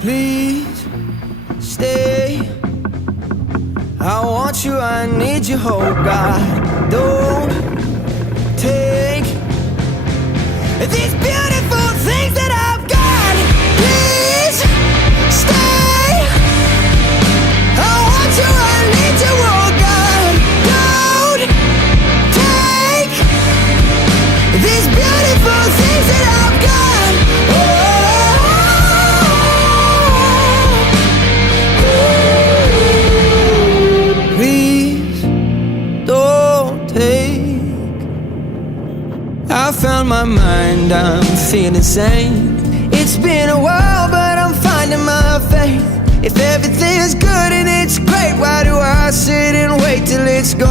Please stay. I want you, I need you, oh God. Don't take these beautiful things that I've got. Please stay. I want you, I need you, oh God. Don't take these beautiful things that I've got. Please don't take. I found my mind, I'm feeling sane. It's been a while, but I'm finding my faith. If everything's good and it's great, why do I sit and wait till it's gone?